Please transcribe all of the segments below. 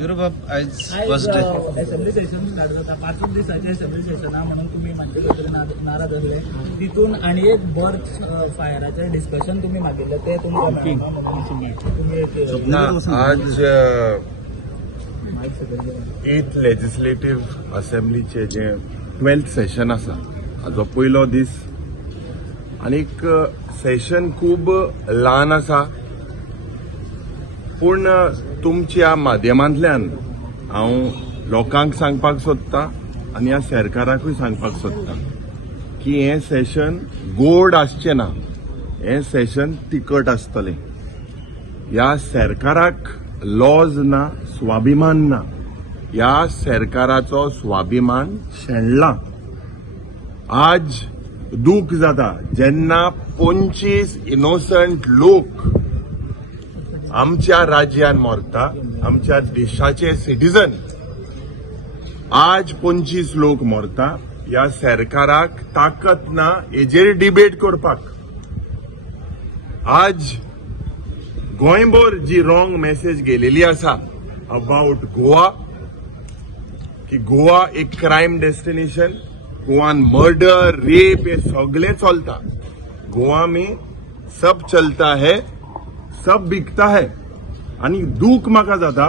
Europe आयज first day assembly session start जाता 5 दिसाचे असेंब्ली सेशन म्हणून तुम्ही मागचे नाराज आसले तितून आणि एक बर्थ फायराचे डिस्कशन तुम्ही मागिल्ले ते तुमकां आज 8th लेजिस्लेटिव्ह असेंब्लीचे जे 12th सेशन आसा हाजो पयलो दीस आनीक सेशन खूब ल्हान आसा पूण तुमच्या माध्यमांतल्यान हांव लोकांक सांगपाक सोदतां आनी ह्या सरकाराकूय सांगपाक सोदतां की हें सेशन गोड आसचें ना, हें सेशन तिखट आसतलें. ह्या सरकाराक लॉज ना, स्वाभिमान ना. ह्या सरकाराचो स्वाभिमान शेणला. आज दूख जाता जेन्ना 25 इनोसंट लोक आमच्या राज्यान मरता, आमच्या देशाचे सिटीजन. आज 25 लोक मरता. ह्या सरकाराक ताकद ना हेजेर डिबेट करपाक. आज गोंयभर जी रॉंग मेसेज गेलेली आसा अबाउट गोवा, की गोवा एक क्रायम डेस्टिनेशन, गोवान मर्डर, रेप हे सगळे चलता. गोवा में सब चलता है, सब बिकता है. आणि दूख म्हाका जाता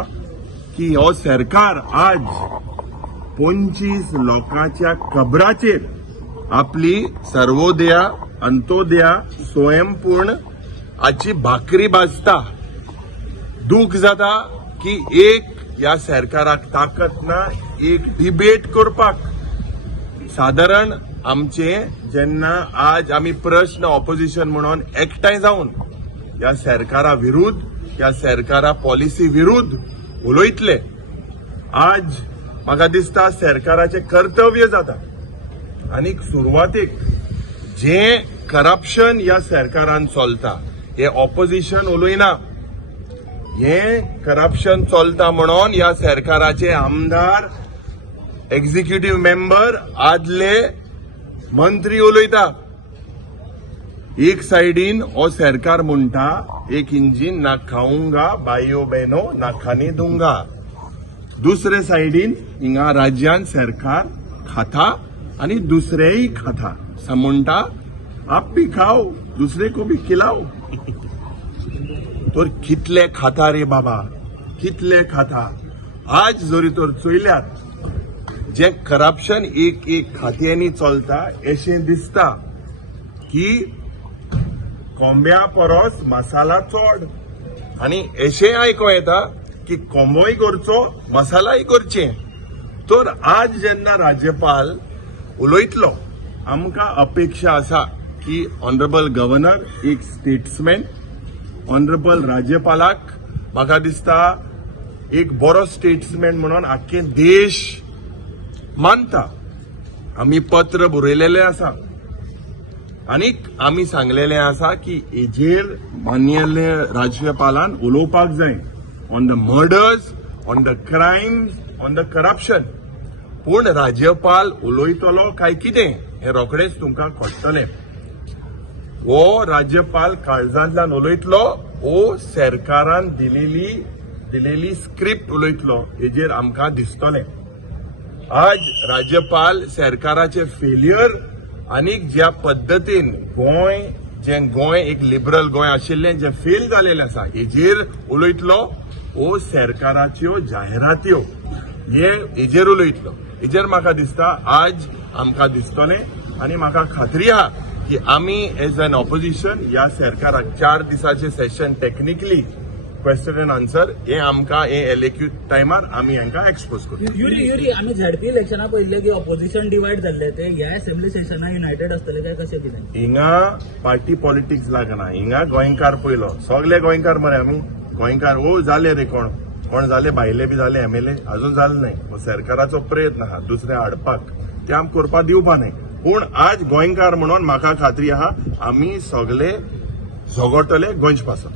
की हो सरकार आज 25 लोकांच्या कबराचेर आपली सर्वोदया, अंत्योदया, स्वयंपूर्ण हाची भाकरी भाजता. दूख जाता की एक ह्या सरकाराक ताकद ना एक डिबेट करपाक. साधारण आमचे जेन्ना आज आमी प्रश्न ऑपोजिशन म्हणून एकठांय जावन ह्या सरकारा विरुद्ध, ह्या सरकारा पॉलिसी विरुद्ध उलयतले. आज म्हाका दिसता सरकाराचे कर्तव्य जाता. आनी सुरवातेक जे करप्शन ह्या सरकारान चलता हे ऑपोजिशन उलयना. हे करप्शन चलता म्हणून ह्या सरकाराचे आमदार, एक्झिक्युटिव्ह मेंबर, आदले मंत्री उलयता. एक साइडीन हो सरकार म्हणटा एक इंजिन ना खाऊंगा बायो बहनो ना खाने दूंगा. दुसरे साइडीन हिंगा राज्यान सरकार खाता आणि दुसरेही खाता. म्हणटा आप भी खाओ दुसरे को भी खिलाओ. तर कितले खाता रे बाबा, कितले खाता. आज जरी तर चोयल्यात जे करप्शन एक एक खात्यांनी चलता अशें दिसता की कोंब्या परस मसाला चड. आणि अशें आयको येता की कोंबोय करचो मसालाय करचे. तर आज जेन्ना राज्यपाल उलयतलो आमकां अपेक्षा आसा की ऑनरेबल गव्हर्नर एक स्टेट्समॅन, ऑनरेबल राज्यपालाक म्हाका दिसता एक बरो स्टेट्समॅन म्हणून आख्खे देश मानता. आमी पत्र बरयलेलें आसा आनीक आमी सांगलेलें आसा की हेजेर माननीय राज्यपालान उलोवपाक जाय on the murders, on the crimes, on the corruption. पूण राज्यपाल उलयतलो काय कितें हें रोखडेंच तुमकां कळटलें. हो राज्यपाल काळजांतल्यान उलयतलो, हो सरकारान दिलेली स्क्रिप्ट उलयतलो हेजेर आमकां दिसतलें. आज राज्यपाल सरकाराचे फेल्युअर आनीक ज्या पद्दतीन गोंय एक लिबरल गोंय आशिल्लें जे फेल जालेलें आसा हेजेर उलयतलो. हो सरकाराच्यो जायरात्यो हेजेर उलयतलो. हेजेर म्हाका दिसता आज आमकां दिसतलें आनी म्हाका खात्री आहा की आमी एज एन ऑपोजिशन ह्या सरकाराक 4 दिसाचे session technically question end answer हे आमकां हे एलएक्यू टायमार आमी हांकां एक्सपोज करता. युरी आमी झडपी इलेक्शना पयले की ऑपोजिशन डिवायड जाल्ले ते ह्या असेंब्ली सेशना युनायटेड आसतले काय कशें कितें. हिंगा पार्टी पॉलिटिक्स लागना. हिंगा गोंयकार पयलो सगळे गोंयकार मरे आमी गोंयकार. ओ जाले रे कोण जाले भायले बी जाले एमएलए अजून जाले नाही. सरकाराचो प्रयत्न आहा दुसरे हाडपाक ते आम करपा दिवपा न्हय. पूण आज गोंयकार म्हणून म्हाका खात्री आहा आमी सगळे झगडटले गोंयच पासून.